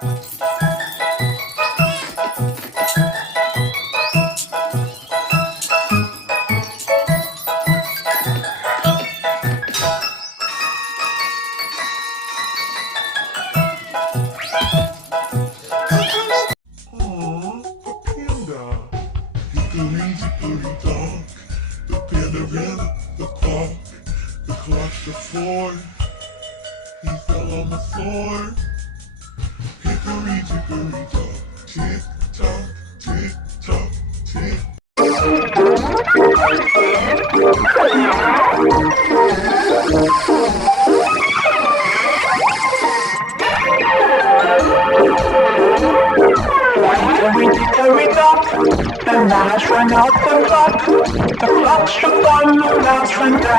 Hickory dickory dock, the panda ran the clock struck 4. He fell on the floor. Hickory dickory dock, tick tock, tick tock, tick. Hickory dock, the mouse ran out the clock. The clock struck 1, the mouse ran down.